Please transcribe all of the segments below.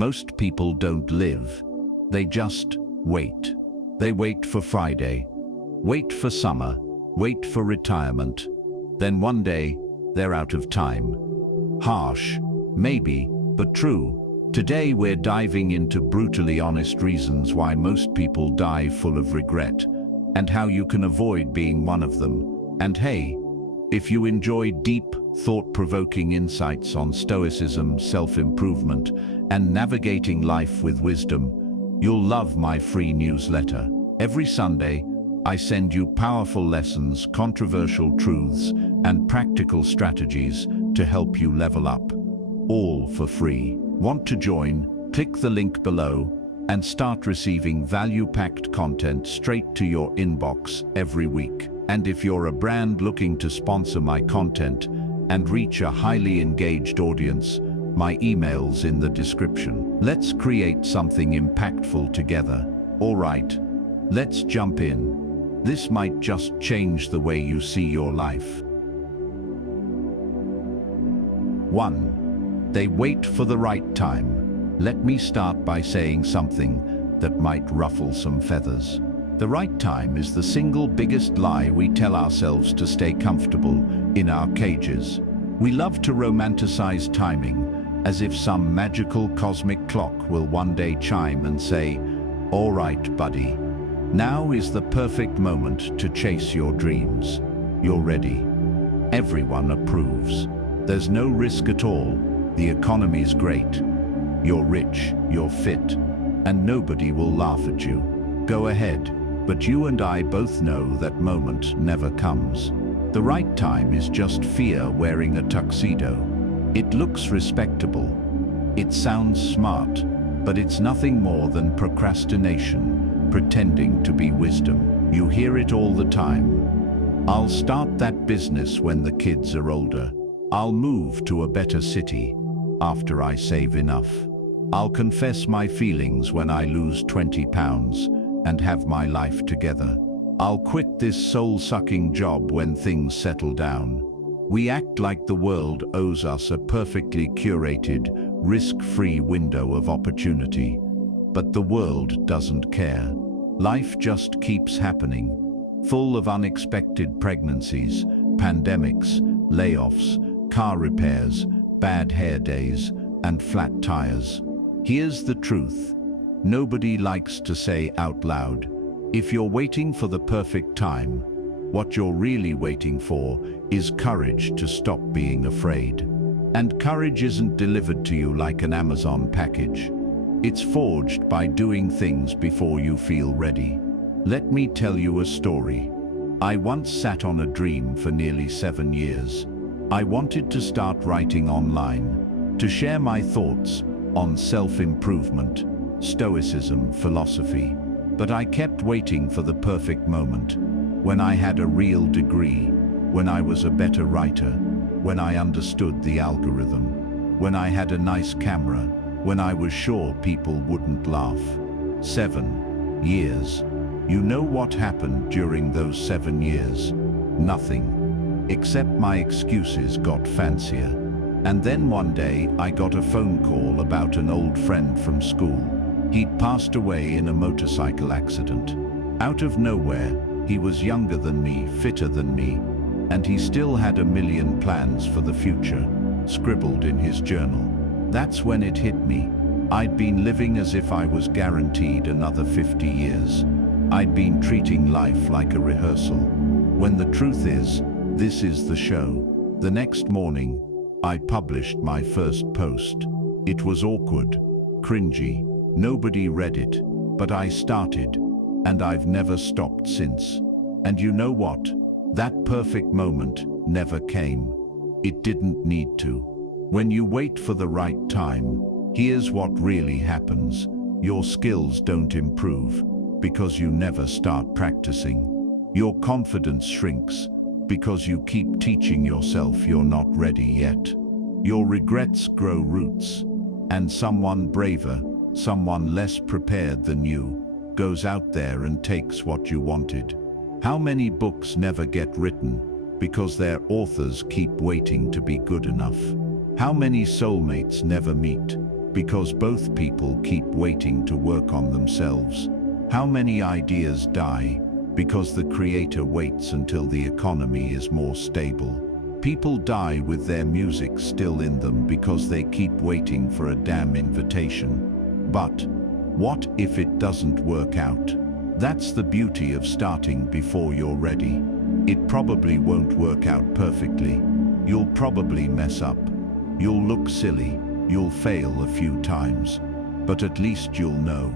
Most people don't live. They just wait. They wait for Friday, wait for summer, wait for retirement. Then one day, they're out of time. Harsh, maybe, but true. Today we're diving into brutally honest reasons why most people die full of regret, and how you can avoid being one of them. And hey, if you enjoy deep, thought-provoking insights on Stoicism, self-improvement, and navigating life with wisdom, you'll love my free newsletter. Every Sunday, I send you powerful lessons, controversial truths, and practical strategies to help you level up, all for free. Want to join? Click the link below and start receiving value-packed content straight to your inbox every week. And if you're a brand looking to sponsor my content and reach a highly engaged audience, my email's in the description. Let's create something impactful together. All right, let's jump in. This might just change the way you see your life. 1. They wait for the right time. Let me start by saying something that might ruffle some feathers. The right time is the single biggest lie we tell ourselves to stay comfortable in our cages. We love to romanticize timing, as if some magical cosmic clock will one day chime and say, "All right, buddy, now is the perfect moment to chase your dreams. You're ready." Everyone approves. There's no risk at all. The economy's great. You're rich, you're fit, and nobody will laugh at you. Go ahead, but you and I both know that moment never comes. The right time is just fear wearing a tuxedo. It looks respectable. It sounds smart, but it's nothing more than procrastination, pretending to be wisdom. You hear it all the time. I'll start that business when the kids are older. I'll move to a better city after I save enough. I'll confess my feelings when I lose 20 pounds and have my life together. I'll quit this soul-sucking job when things settle down. We act like the world owes us a perfectly curated, risk-free window of opportunity. But the world doesn't care. Life just keeps happening, full of unexpected pregnancies, pandemics, layoffs, car repairs, bad hair days, and flat tires. Here's the truth. Nobody likes to say out loud, if you're waiting for the perfect time, what you're really waiting for is courage to stop being afraid. And courage isn't delivered to you like an Amazon package. It's forged by doing things before you feel ready. Let me tell you a story. I once sat on a dream for nearly 7 years. I wanted to start writing online, to share my thoughts on self-improvement, Stoicism, philosophy. But I kept waiting for the perfect moment, when I had a real degree, when I was a better writer, when I understood the algorithm, when I had a nice camera, when I was sure people wouldn't laugh. 7 years. You know what happened during those 7 years? Nothing. Except my excuses got fancier. And then one day I got a phone call about an old friend from school. He'd passed away in a motorcycle accident. Out of nowhere, he was younger than me, fitter than me, and he still had a million plans for the future, scribbled in his journal. That's when it hit me. I'd been living as if I was guaranteed another 50 years. I'd been treating life like a rehearsal, when the truth is, this is the show. The next morning, I published my first post. It was awkward, cringy. Nobody read it, but I started, and I've never stopped since. And you know what? That perfect moment never came. It didn't need to. When you wait for the right time, here's what really happens. Your skills don't improve because you never start practicing. Your confidence shrinks because you keep teaching yourself you're not ready yet. Your regrets grow roots, and someone braver, someone less prepared than you, goes out there and takes what you wanted. How many books never get written because their authors keep waiting to be good enough? How many soulmates never meet Because both people keep waiting to work on themselves. How many ideas die because the creator waits until the economy is more stable? People die with their music still in them because they keep waiting for a damn invitation. But what if it doesn't work out? That's the beauty of starting before you're ready. It probably won't work out perfectly. You'll probably mess up. You'll look silly. You'll fail a few times. But at least you'll know.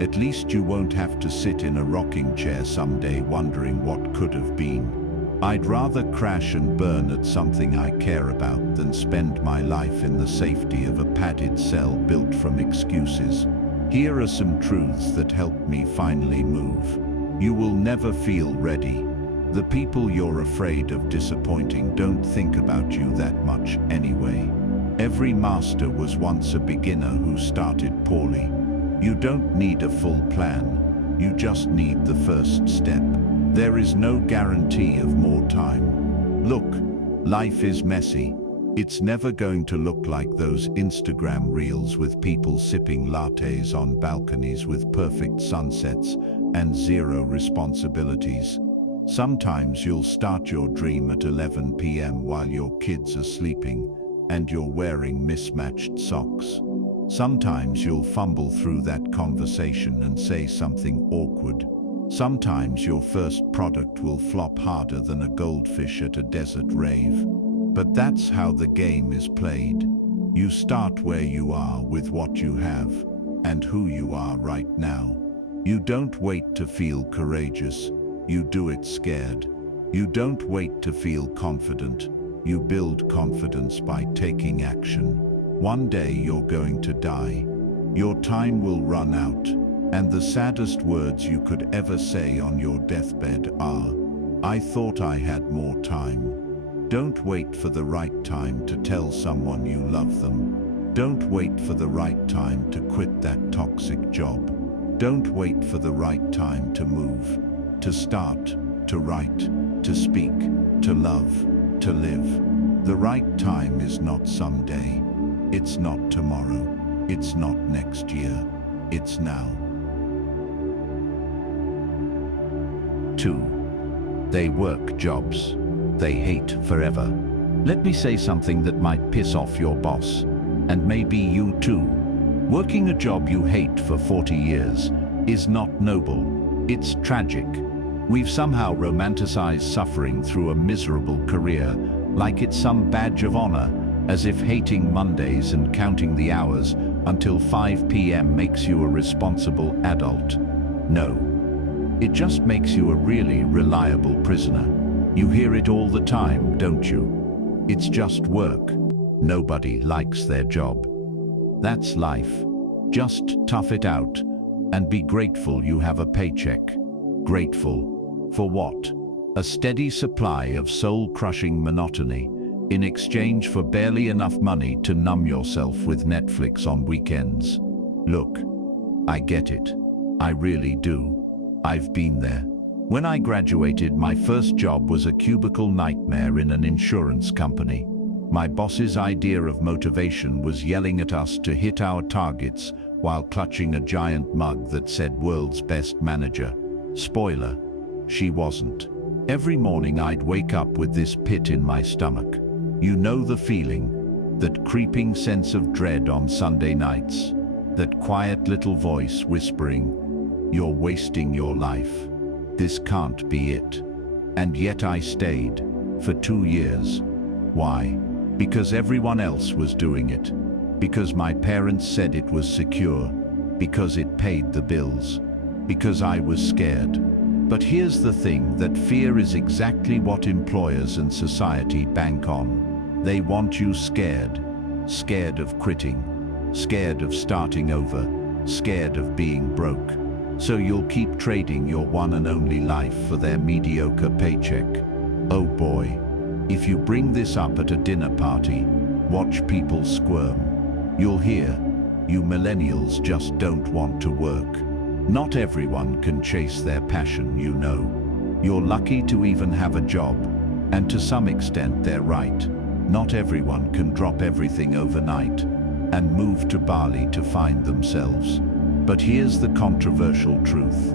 At least you won't have to sit in a rocking chair someday wondering what could have been. I'd rather crash and burn at something I care about than spend my life in the safety of a padded cell built from excuses. Here are some truths that helped me finally move. You will never feel ready. The people you're afraid of disappointing don't think about you that much anyway. Every master was once a beginner who started poorly. You don't need a full plan. You just need the first step. There is no guarantee of more time. Look, life is messy. It's never going to look like those Instagram reels with people sipping lattes on balconies with perfect sunsets and zero responsibilities. Sometimes you'll start your dream at 11 p.m. while your kids are sleeping and you're wearing mismatched socks. Sometimes you'll fumble through that conversation and say something awkward. Sometimes your first product will flop harder than a goldfish at a desert rave. But that's how the game is played. You start where you are with what you have and who you are right now. You don't wait to feel courageous. You do it scared. You don't wait to feel confident. You build confidence by taking action. One day you're going to die. Your time will run out. And the saddest words you could ever say on your deathbed are, "I thought I had more time." Don't wait for the right time to tell someone you love them. Don't wait for the right time to quit that toxic job. Don't wait for the right time to move, to start, to write, to speak, to love, to live. The right time is not someday. It's not tomorrow. It's not next year. It's now. 2. They work jobs they hate forever. Let me say something that might piss off your boss, and maybe you too. Working a job you hate for 40 years is not noble. It's tragic. We've somehow romanticized suffering through a miserable career, like it's some badge of honor, as if hating Mondays and counting the hours until 5 p.m. makes you a responsible adult. No. It just makes you a really reliable prisoner. You hear it all the time, don't you? It's just work. Nobody likes their job. That's life. Just tough it out and be grateful you have a paycheck. Grateful for what? A steady supply of soul-crushing monotony in exchange for barely enough money to numb yourself with Netflix on weekends. Look, I get it. I really do. I've been there. When I graduated, my first job was a cubicle nightmare in an insurance company. My boss's idea of motivation was yelling at us to hit our targets while clutching a giant mug that said "World's Best Manager." Spoiler, she wasn't. Every morning I'd wake up with this pit in my stomach. You know the feeling, that creeping sense of dread on Sunday nights, that quiet little voice whispering, "You're wasting your life. This can't be it." And yet I stayed for 2 years. Why? Because everyone else was doing it. Because my parents said it was secure. Because it paid the bills. Because I was scared. But here's the thing, that fear is exactly what employers and society bank on. They want you scared. Scared of quitting. Scared of starting over. Scared of being broke. So you'll keep trading your one and only life for their mediocre paycheck. Oh boy, if you bring this up at a dinner party, watch people squirm. You'll hear, "You millennials just don't want to work." Not everyone can chase their passion, you know. You're lucky to even have a job, and to some extent they're right. Not everyone can drop everything overnight. and move to Bali to find themselves. But here's the controversial truth.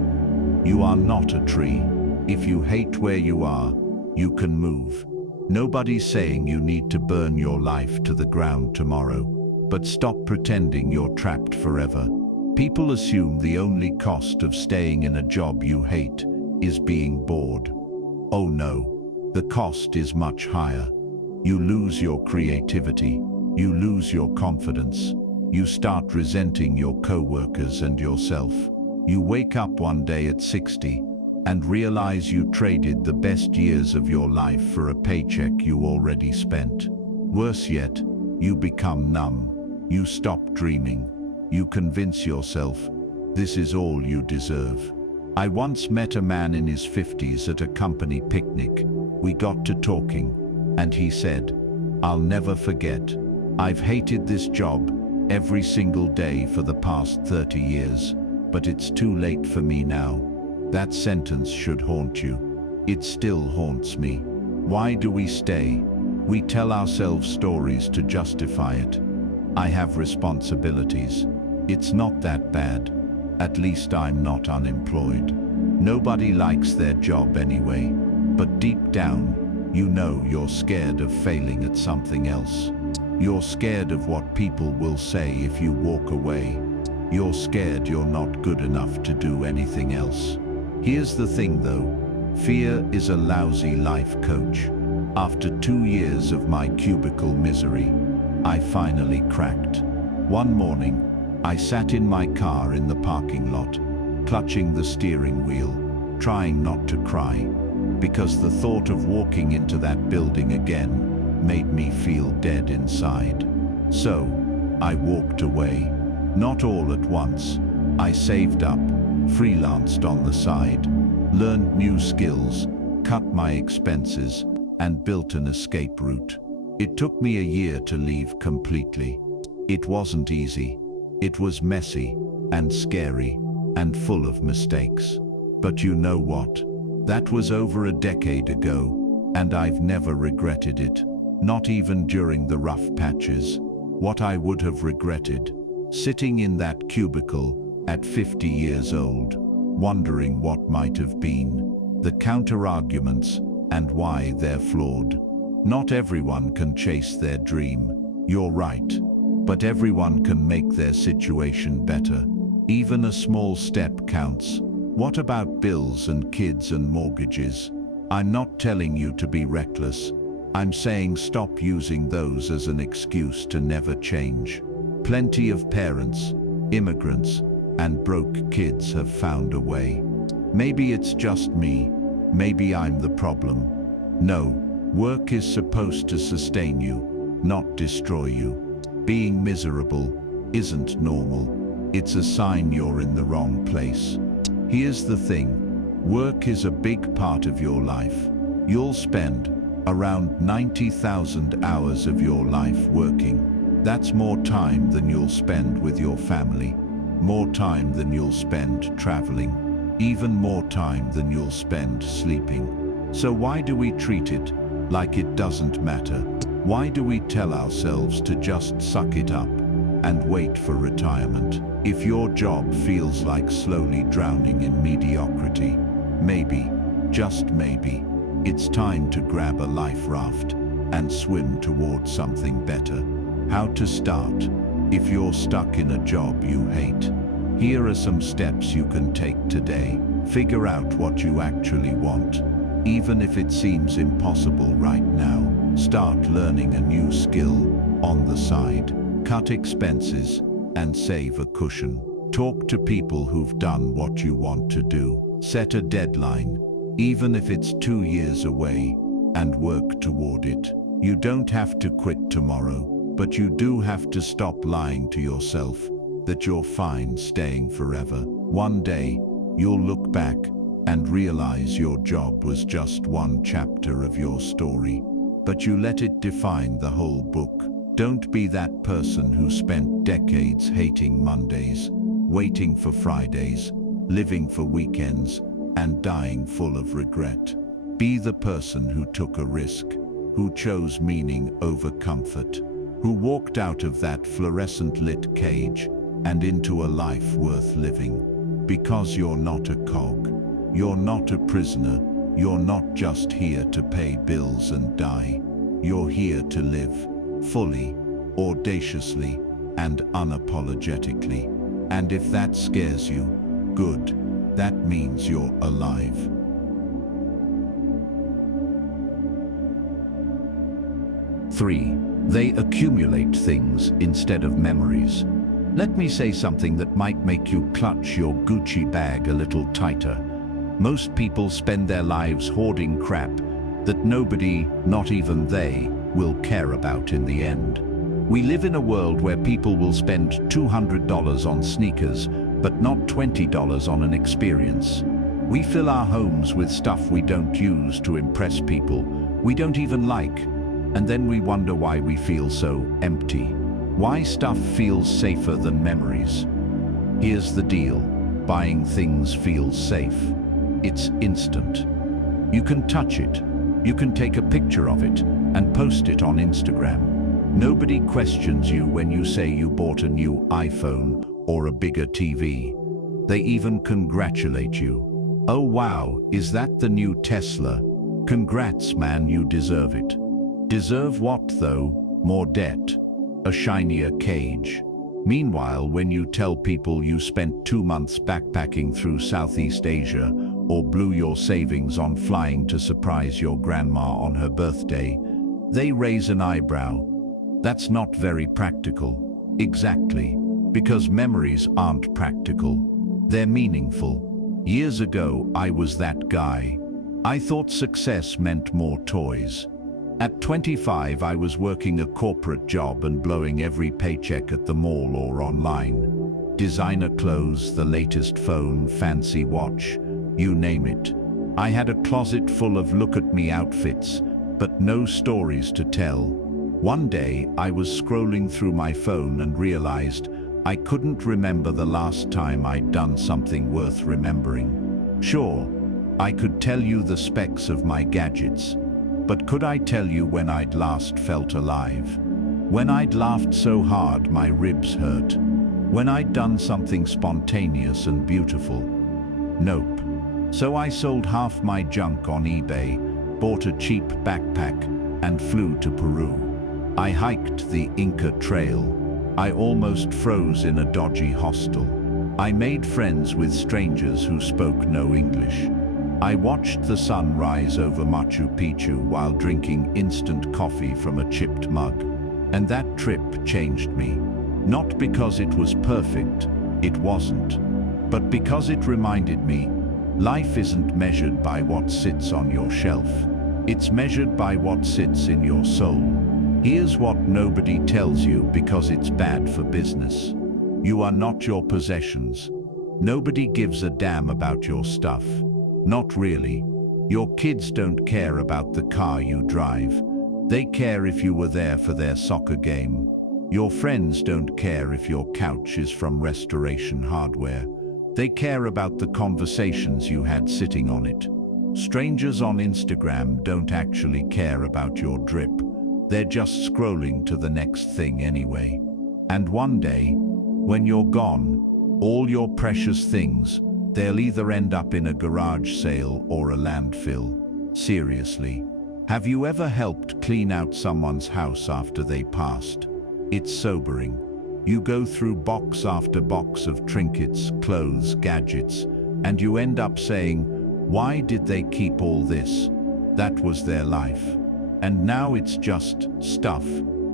You are not a tree. If you hate where you are, you can move. Nobody's saying you need to burn your life to the ground tomorrow, but stop pretending you're trapped forever. People assume the only cost of staying in a job you hate is being bored. Oh no, the cost is much higher. You lose your creativity, you lose your confidence, you start resenting your co-workers and yourself. You wake up one day at 60 and realize you traded the best years of your life for a paycheck you already spent. Worse yet, you become numb. You stop dreaming. You convince yourself, this is all you deserve. I once met a man in his 50s at a company picnic. We got to talking, and he said, "I'll never forget. I've hated this job every single day for the past 30 years, but it's too late for me now." That sentence should haunt you. It still haunts me. Why do we stay? We tell ourselves stories to justify it. I have responsibilities. It's not that bad. At least I'm not unemployed. Nobody likes their job anyway. But deep down, you know you're scared of failing at something else. You're scared of what people will say if you walk away. You're scared you're not good enough to do anything else. Here's the thing though, fear is a lousy life coach. After 2 years of my cubicle misery, I finally cracked. One morning, I sat in my car in the parking lot, clutching the steering wheel, trying not to cry, because the thought of walking into that building again made me feel dead inside. So, I walked away. Not all at once. I saved up, freelanced on the side, learned new skills, cut my expenses, and built an escape route. It took me a year to leave completely. It wasn't easy. It was messy and scary and full of mistakes. But you know what? That was over a decade ago, and I've never regretted it. Not even during the rough patches. What I would have regretted, sitting in that cubicle at 50 years old, wondering what might have been, the counter-arguments and why they're flawed. Not everyone can chase their dream, you're right, but everyone can make their situation better. Even a small step counts. What about bills and kids and mortgages? I'm not telling you to be reckless. I'm saying stop using those as an excuse to never change. Plenty of parents, immigrants, and broke kids have found a way. Maybe it's just me. Maybe I'm the problem. No, work is supposed to sustain you, not destroy you. Being miserable isn't normal. It's a sign you're in the wrong place. Here's the thing. Work is a big part of your life. You'll spend around 90,000 hours of your life working. That's more time than you'll spend with your family, more time than you'll spend traveling, even more time than you'll spend sleeping. So why do we treat it like it doesn't matter? Why do we tell ourselves to just suck it up and wait for retirement? If your job feels like slowly drowning in mediocrity, maybe, just maybe, it's time to grab a life raft and swim towards something better. How to start? If you're stuck in a job you hate, here are some steps you can take today. Figure out what you actually want, even if it seems impossible right now. Start learning a new skill on the side. Cut expenses and save a cushion. Talk to people who've done what you want to do. Set a deadline, even if it's 2 years away, and work toward it. You don't have to quit tomorrow, but you do have to stop lying to yourself that you're fine staying forever. One day, you'll look back and realize your job was just one chapter of your story, but you let it define the whole book. Don't be that person who spent decades hating Mondays, waiting for Fridays, living for weekends, and dying full of regret. Be the person who took a risk, who chose meaning over comfort, who walked out of that fluorescent-lit cage and into a life worth living. Because you're not a cog. You're not a prisoner. You're not just here to pay bills and die. You're here to live fully, audaciously, and unapologetically. And if that scares you, good. That means you're alive. 3. They accumulate things instead of memories. Let me say something that might make you clutch your Gucci bag a little tighter. Most people spend their lives hoarding crap that nobody, not even they, will care about in the end. We live in a world where people will spend $200 on sneakers, but not $20 on an experience. We fill our homes with stuff we don't use to impress people we don't even like, and then we wonder why we feel so empty. Why stuff feels safer than memories. Here's the deal. Buying things feels safe. It's instant. You can touch it. You can take a picture of it and post it on Instagram. Nobody questions you when you say you bought a new iPhone or a bigger TV. They even congratulate you. Oh wow, is that the new Tesla? Congrats man, you deserve it. Deserve what though? More debt? A shinier cage? Meanwhile, when you tell people you spent 2 months backpacking through Southeast Asia or blew your savings on flying to surprise your grandma on her birthday, they raise an eyebrow. That's not very practical. Exactly. Because memories aren't practical. They're meaningful. Years ago, I was that guy. I thought success meant more toys. At 25, I was working a corporate job and blowing every paycheck at the mall or online. Designer clothes, the latest phone, fancy watch, you name it. I had a closet full of look-at-me outfits, but no stories to tell. One day, I was scrolling through my phone and realized I couldn't remember the last time I'd done something worth remembering. Sure, I could tell you the specs of my gadgets, but could I tell you when I'd last felt alive? When I'd laughed so hard my ribs hurt? When I'd done something spontaneous and beautiful? Nope. So I sold half my junk on eBay, bought a cheap backpack, and flew to Peru. I hiked the Inca Trail. I almost froze in a dodgy hostel. I made friends with strangers who spoke no English. I watched the sun rise over Machu Picchu while drinking instant coffee from a chipped mug. And that trip changed me. Not because it was perfect, it wasn't. But because it reminded me, life isn't measured by what sits on your shelf. It's measured by what sits in your soul. Here's what nobody tells you because it's bad for business. You are not your possessions. Nobody gives a damn about your stuff. Not really. Your kids don't care about the car you drive. They care if you were there for their soccer game. Your friends don't care if your couch is from Restoration Hardware. They care about the conversations you had sitting on it. Strangers on Instagram don't actually care about your drip. They're just scrolling to the next thing anyway. And one day, when you're gone, all your precious things, they'll either end up in a garage sale or a landfill. Seriously. Have you ever helped clean out someone's house after they passed? It's sobering. You go through box after box of trinkets, clothes, gadgets, and you end up saying, why did they keep all this? That was their life. And now it's just stuff,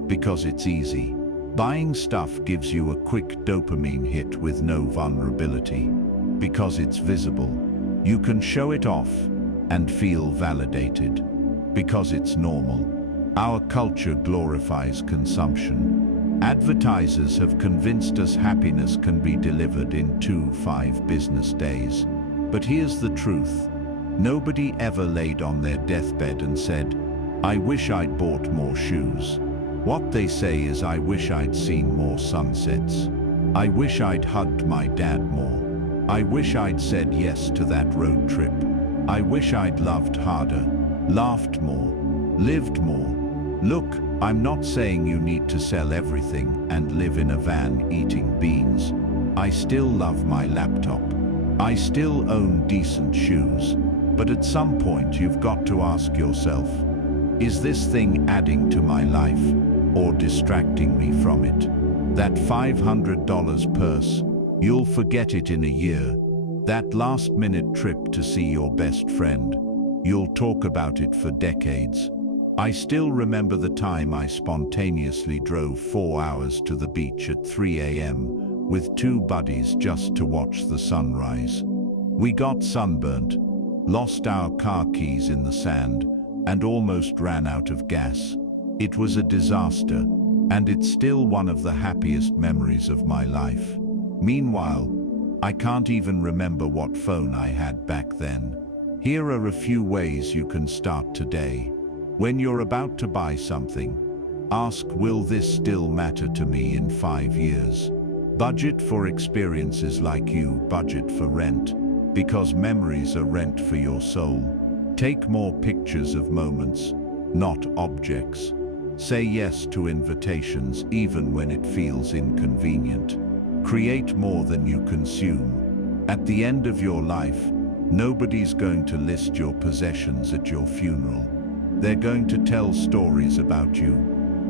because it's easy. Buying stuff gives you a quick dopamine hit with no vulnerability. Because it's visible. You can show it off and feel validated. Because it's normal. Our culture glorifies consumption. Advertisers have convinced us happiness can be delivered in 2-5 business days. But here's the truth. Nobody ever laid on their deathbed and said, I wish I'd bought more shoes. What they say is, I wish I'd seen more sunsets. I wish I'd hugged my dad more. I wish I'd said yes to that road trip. I wish I'd loved harder, laughed more, lived more. Look, I'm not saying you need to sell everything and live in a van eating beans. I still love my laptop. I still own decent shoes. But at some point you've got to ask yourself, is this thing adding to my life or distracting me from it? That $500 purse, you'll forget it in a year. That last-minute trip to see your best friend, you'll talk about it for decades. I still remember the time I spontaneously drove 4 hours to the beach at 3 a.m. with 2 buddies just to watch the sunrise. We got sunburnt, lost our car keys in the sand, and almost ran out of gas. It was a disaster, and it's still one of the happiest memories of my life. Meanwhile, I can't even remember what phone I had back then. Here are a few ways you can start today. When you're about to buy something, ask, will this still matter to me in 5 years? Budget for experiences like you budget for rent, because memories are rent for your soul. Take more pictures of moments, not objects. Say yes to invitations even when it feels inconvenient. Create more than you consume. At the end of your life, nobody's going to list your possessions at your funeral. They're going to tell stories about you.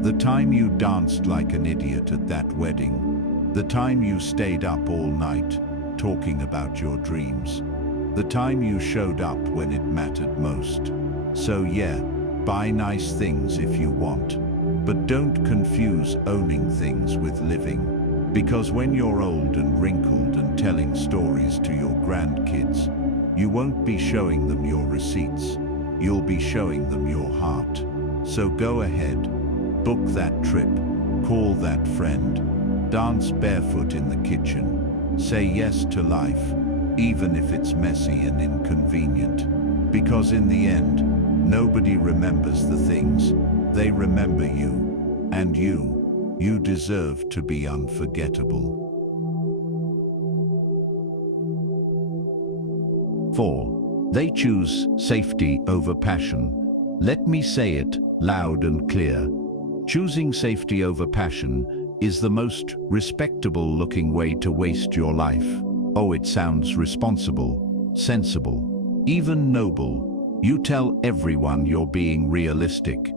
The time you danced like an idiot at that wedding. The time you stayed up all night talking about your dreams. The time you showed up when it mattered most. So yeah, buy nice things if you want. But don't confuse owning things with living. Because when you're old and wrinkled and telling stories to your grandkids, you won't be showing them your receipts. You'll be showing them your heart. So go ahead, book that trip, call that friend, dance barefoot in the kitchen. Say yes to life, even if it's messy and inconvenient. Because in the end, nobody remembers the things, they remember you. And you deserve to be unforgettable. 4. They choose safety over passion. Let me say it loud and clear. Choosing safety over passion is the most respectable-looking way to waste your life. Oh, it sounds responsible, sensible, even noble. You tell everyone you're being realistic,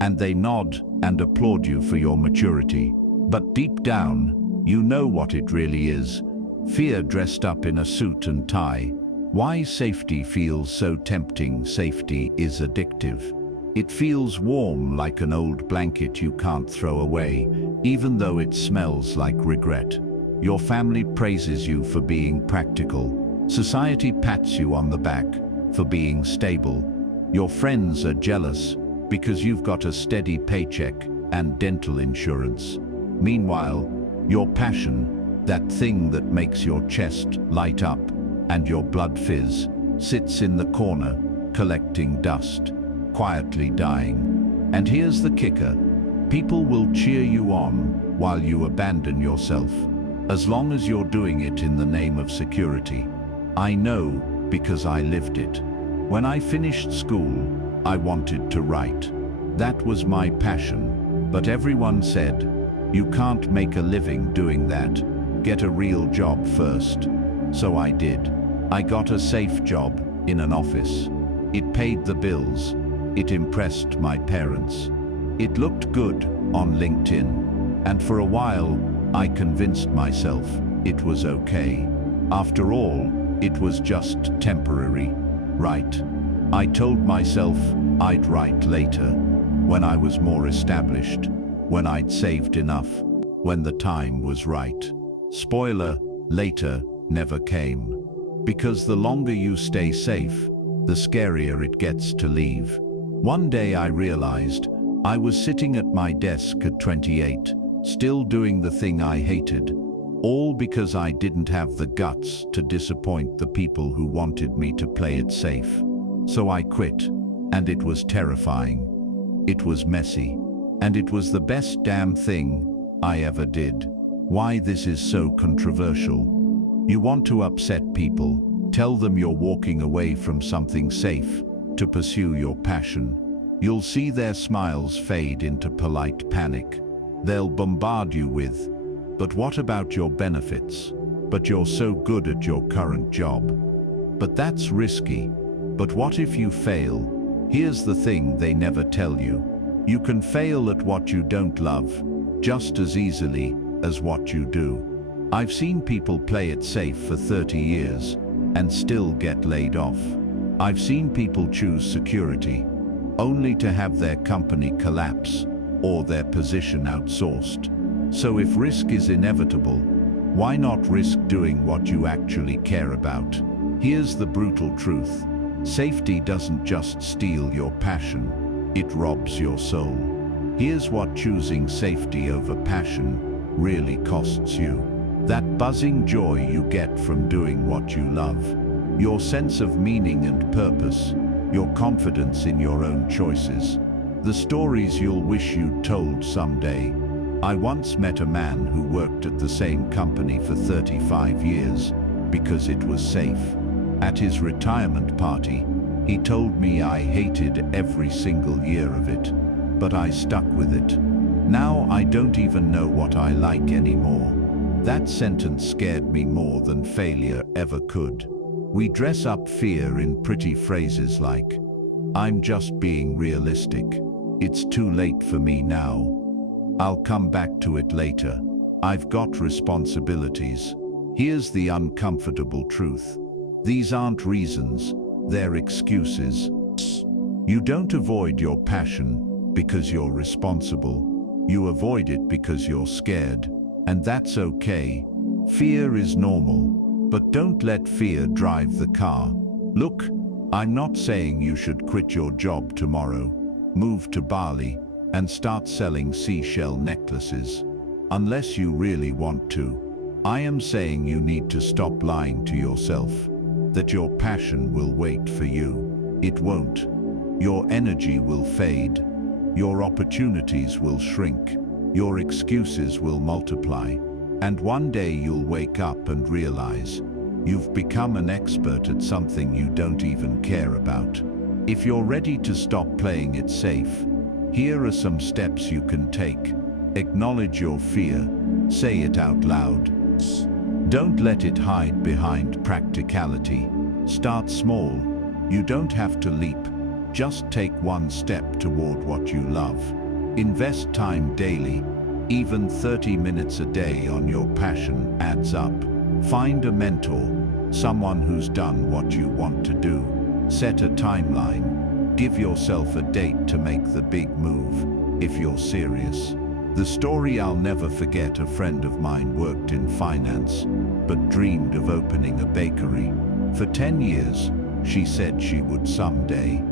and they nod and applaud you for your maturity. But deep down, you know what it really is. Fear dressed up in a suit and tie. Why safety feels so tempting? Safety is addictive. It feels warm like an old blanket you can't throw away, even though it smells like regret. Your family praises you for being practical. Society pats you on the back for being stable. Your friends are jealous because you've got a steady paycheck and dental insurance. Meanwhile, your passion, that thing that makes your chest light up and your blood fizz, sits in the corner, collecting dust, quietly dying. And here's the kicker. People will cheer you on while you abandon yourself, as long as you're doing it in the name of security. I know because I lived it. When I finished school, I wanted to write. That was my passion. But everyone said, you can't make a living doing that. Get a real job first. So I did. I got a safe job in an office. It paid the bills. It impressed my parents. It looked good on LinkedIn. And for a while, I convinced myself it was okay. After all, it was just temporary, right? I told myself I'd write later, when I was more established, when I'd saved enough, when the time was right. Spoiler, later never came. Because the longer you stay safe, the scarier it gets to leave. One day I realized I was sitting at my desk at 28, still doing the thing I hated, all because I didn't have the guts to disappoint the people who wanted me to play it safe. So I quit, and it was terrifying. It was messy, and it was the best damn thing I ever did. Why this is so controversial? You want to upset people, tell them you're walking away from something safe to pursue your passion. You'll see their smiles fade into polite panic. They'll bombard you with, "But what about your benefits? But you're so good at your current job." But that's risky. But what if you fail? Here's the thing they never tell you. You can fail at what you don't love just as easily as what you do. I've seen people play it safe for 30 years and still get laid off. I've seen people choose security only to have their company collapse or their position outsourced. So if risk is inevitable, why not risk doing what you actually care about? Here's the brutal truth. Safety doesn't just steal your passion, it robs your soul. Here's what choosing safety over passion really costs you. That buzzing joy you get from doing what you love, your sense of meaning and purpose, your confidence in your own choices, the stories you'll wish you'd told someday. I once met a man who worked at the same company for 35 years because it was safe. At his retirement party, he told me I hated every single year of it, but I stuck with it. Now I don't even know what I like anymore. That sentence scared me more than failure ever could. We dress up fear in pretty phrases like, "I'm just being realistic. It's too late for me now. I'll come back to it later. I've got responsibilities." Here's the uncomfortable truth. These aren't reasons, they're excuses. You don't avoid your passion because you're responsible. You avoid it because you're scared. And that's okay. Fear is normal, but don't let fear drive the car. Look, I'm not saying you should quit your job tomorrow, move to Bali, and start selling seashell necklaces. Unless you really want to. I am saying you need to stop lying to yourself that your passion will wait for you. It won't. Your energy will fade. Your opportunities will shrink. Your excuses will multiply. And one day you'll wake up and realize you've become an expert at something you don't even care about. If you're ready to stop playing it safe, here are some steps you can take. Acknowledge your fear. Say it out loud. Don't let it hide behind practicality. Start small. You don't have to leap. Just take one step toward what you love. Invest time daily. Even 30 minutes a day on your passion adds up. Find a mentor, someone who's done what you want to do. Set a timeline. Give yourself a date to make the big move, if you're serious. The story I'll never forget, a friend of mine worked in finance, but dreamed of opening a bakery. For 10 years, she said she would someday.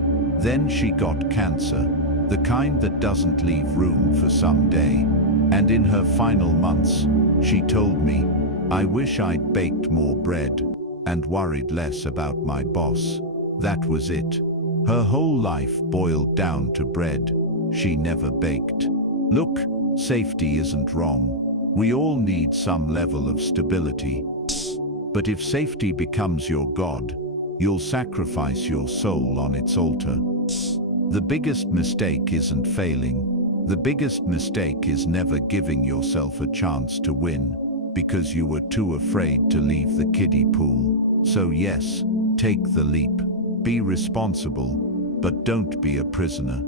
Then she got cancer, the kind that doesn't leave room for someday. And in her final months, she told me, "I wish I'd baked more bread and worried less about my boss." That was it. Her whole life boiled down to bread. She never baked. Look, safety isn't wrong. We all need some level of stability. But if safety becomes your god, you'll sacrifice your soul on its altar. The biggest mistake isn't failing. The biggest mistake is never giving yourself a chance to win because you were too afraid to leave the kiddie pool. So yes, take the leap. Be responsible, but don't be a prisoner.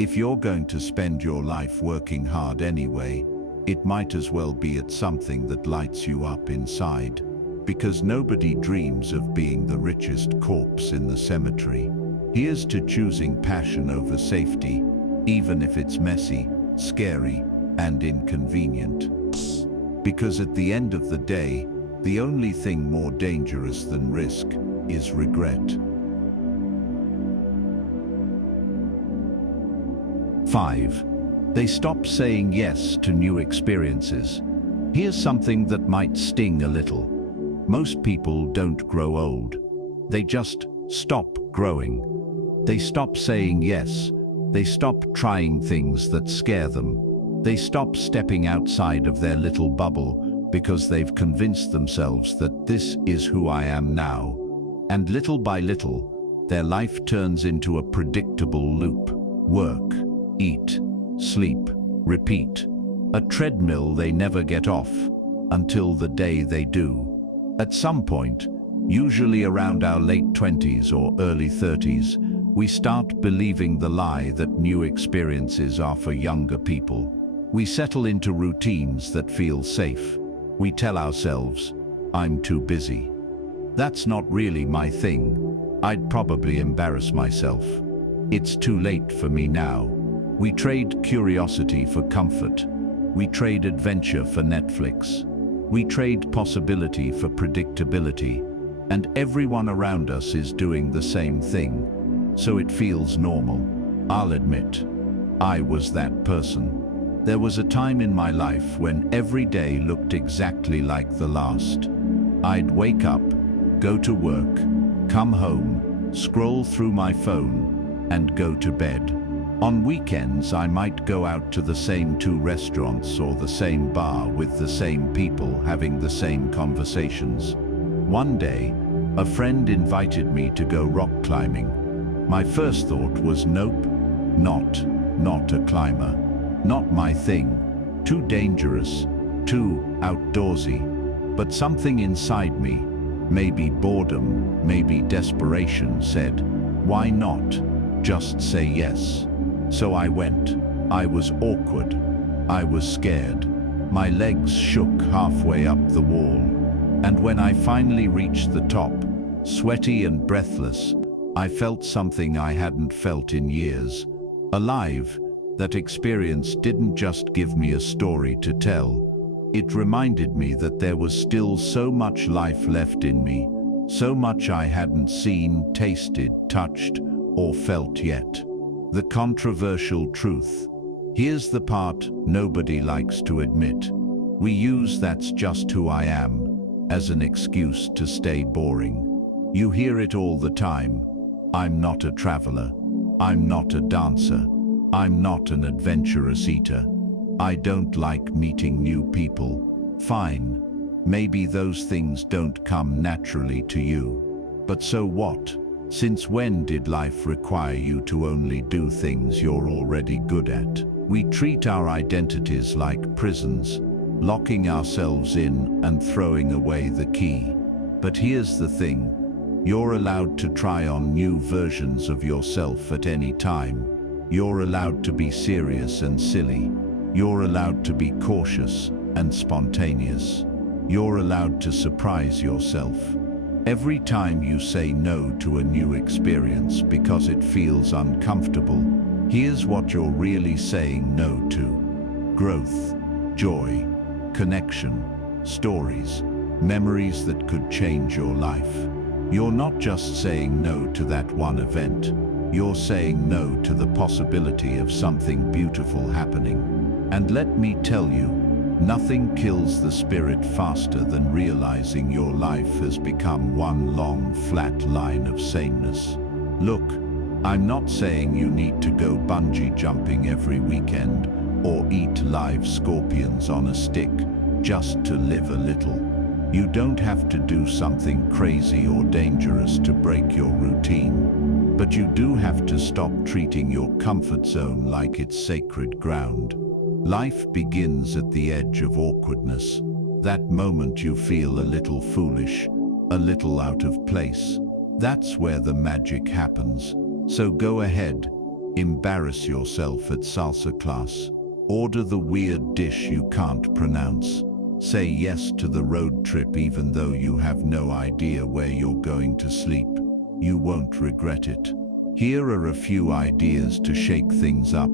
If you're going to spend your life working hard anyway, it might as well be at something that lights you up inside. Because nobody dreams of being the richest corpse in the cemetery. Here's to choosing passion over safety, even if it's messy, scary, and inconvenient. Because at the end of the day, the only thing more dangerous than risk is regret. 5. They stop saying yes to new experiences. Here's something that might sting a little. Most people don't grow old. They just stop growing. They stop saying yes. They stop trying things that scare them. They stop stepping outside of their little bubble because they've convinced themselves that this is who I am now. And little by little, their life turns into a predictable loop. Work, eat, sleep, repeat. A treadmill they never get off, until the day they do. At some point, usually around our late 20s or early 30s, we start believing the lie that new experiences are for younger people. We settle into routines that feel safe. We tell ourselves, "I'm too busy. That's not really my thing. I'd probably embarrass myself. It's too late for me now." We trade curiosity for comfort. We trade adventure for Netflix. We trade possibility for predictability. And everyone around us is doing the same thing, so it feels normal. I'll admit, I was that person. There was a time in my life when every day looked exactly like the last. I'd wake up, go to work, come home, scroll through my phone, and go to bed. On weekends, I might go out to the same 2 restaurants or the same bar with the same people having the same conversations. One day, a friend invited me to go rock climbing. My first thought was nope, not a climber. Not my thing. Too dangerous, too outdoorsy. But something inside me, maybe boredom, maybe desperation, said, "Why not? Just say yes." So I went. I was awkward. I was scared. My legs shook halfway up the wall. And when I finally reached the top, sweaty and breathless, I felt something I hadn't felt in years. Alive. That experience didn't just give me a story to tell. It reminded me that there was still so much life left in me, so much I hadn't seen, tasted, touched, or felt yet. The controversial truth. Here's the part nobody likes to admit. We use "that's just who I am" as an excuse to stay boring. You hear it all the time. I'm not a traveler. I'm not a dancer. I'm not an adventurous eater. I don't like meeting new people. Fine. Maybe those things don't come naturally to you. But so what? Since when did life require you to only do things you're already good at? We treat our identities like prisons, locking ourselves in and throwing away the key. But here's the thing. You're allowed to try on new versions of yourself at any time. You're allowed to be serious and silly. You're allowed to be cautious and spontaneous. You're allowed to surprise yourself. Every time you say no to a new experience because it feels uncomfortable, here's what you're really saying no to. Growth, joy, connection, stories, memories that could change your life. You're not just saying no to that one event. You're saying no to the possibility of something beautiful happening. And let me tell you, nothing kills the spirit faster than realizing your life has become one long, flat line of sameness. Look, I'm not saying you need to go bungee jumping every weekend or eat live scorpions on a stick just to live a little. You don't have to do something crazy or dangerous to break your routine, but you do have to stop treating your comfort zone like it's sacred ground. Life begins at the edge of awkwardness, that moment you feel a little foolish, a little out of place. That's where the magic happens. So go ahead, embarrass yourself at salsa class. Order the weird dish you can't pronounce. Say yes to the road trip even though you have no idea where you're going to sleep. You won't regret it. Here are a few ideas to shake things up.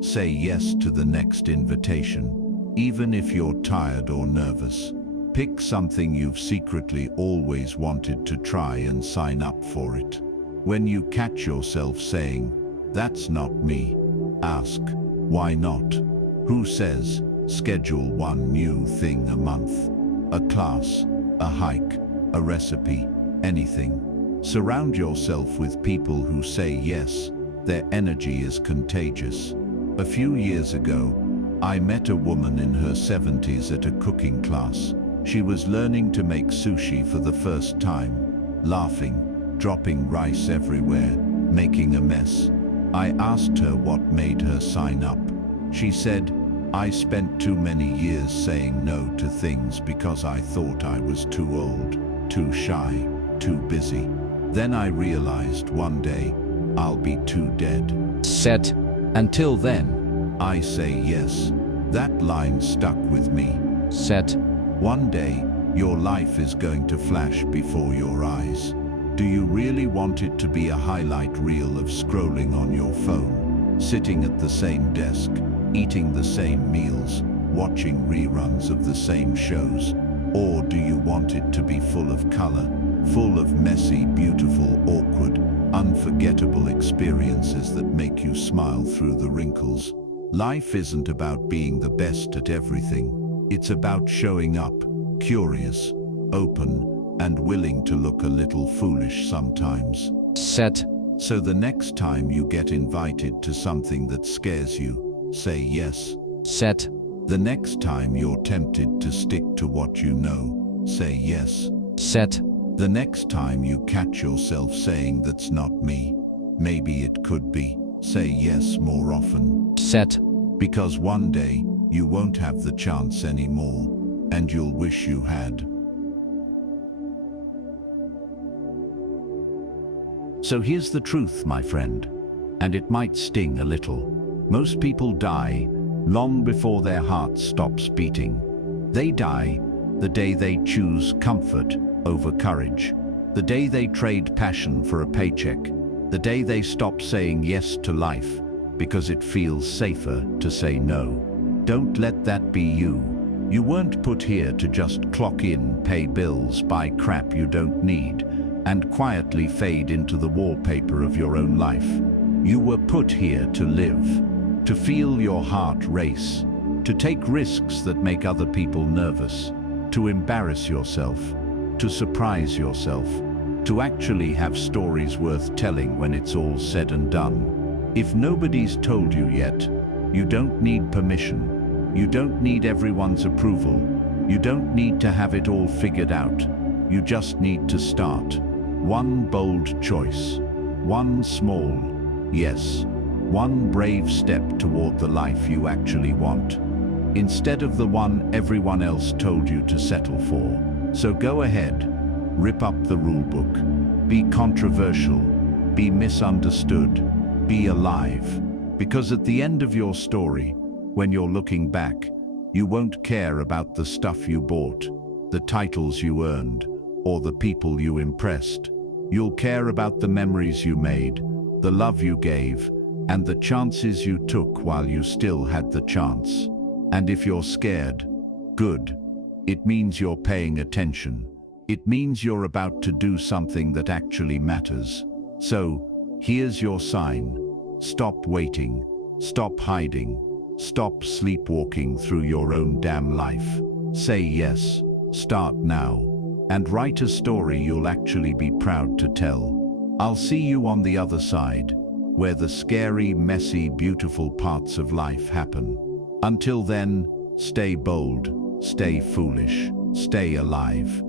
Say yes to the next invitation, even if you're tired or nervous. Pick something you've secretly always wanted to try and sign up for it. When you catch yourself saying, "That's not me," ask, "Why not?" Who says, schedule one new thing a month? A class, a hike, a recipe, anything. Surround yourself with people who say yes. Their energy is contagious. A few years ago, I met a woman in her 70s at a cooking class. She was learning to make sushi for the first time, laughing, dropping rice everywhere, making a mess. I asked her what made her sign up. She said, I spent too many years saying no to things because I thought I was too old, too shy, too busy. Then I realized one day, I'll be too dead. Set. Until then. I say yes. That line stuck with me. Set. One day, your life is going to flash before your eyes. Do you really want it to be a highlight reel of scrolling on your phone, sitting at the same desk, eating the same meals, watching reruns of the same shows? Or do you want it to be full of color, full of messy, beautiful, awkward, unforgettable experiences that make you smile through the wrinkles? Life isn't about being the best at everything. It's about showing up, curious, open, and willing to look a little foolish sometimes. Set. So the next time you get invited to something that scares you, say yes. Set. The next time you're tempted to stick to what you know, say yes. Set. The next time you catch yourself saying that's not me, maybe it could be, say yes more often. Set. Because one day, you won't have the chance anymore, and you'll wish you had. So here's the truth, my friend, and it might sting a little. Most people die long before their heart stops beating. They die the day they choose comfort over courage, the day they trade passion for a paycheck, the day they stop saying yes to life because it feels safer to say no. Don't let that be you. You weren't put here to just clock in, pay bills, buy crap you don't need, and quietly fade into the wallpaper of your own life. You were put here to live, to feel your heart race, to take risks that make other people nervous, to embarrass yourself, to surprise yourself, to actually have stories worth telling when it's all said and done. If nobody's told you yet, you don't need permission. You don't need everyone's approval. You don't need to have it all figured out. You just need to start. One bold choice, one small yes, one brave step toward the life you actually want, instead of the one everyone else told you to settle for. So go ahead, rip up the rulebook, be controversial, be misunderstood, be alive, because at the end of your story, when you're looking back, you won't care about the stuff you bought, the titles you earned, or the people you impressed. You'll care about the memories you made, the love you gave, and the chances you took while you still had the chance. And if you're scared, good. It means you're paying attention. It means you're about to do something that actually matters. So, here's your sign. Stop waiting. Stop hiding. Stop sleepwalking through your own damn life. Say yes. Start now. And write a story you'll actually be proud to tell. I'll see you on the other side, where the scary, messy, beautiful parts of life happen. Until then, stay bold, stay foolish, stay alive.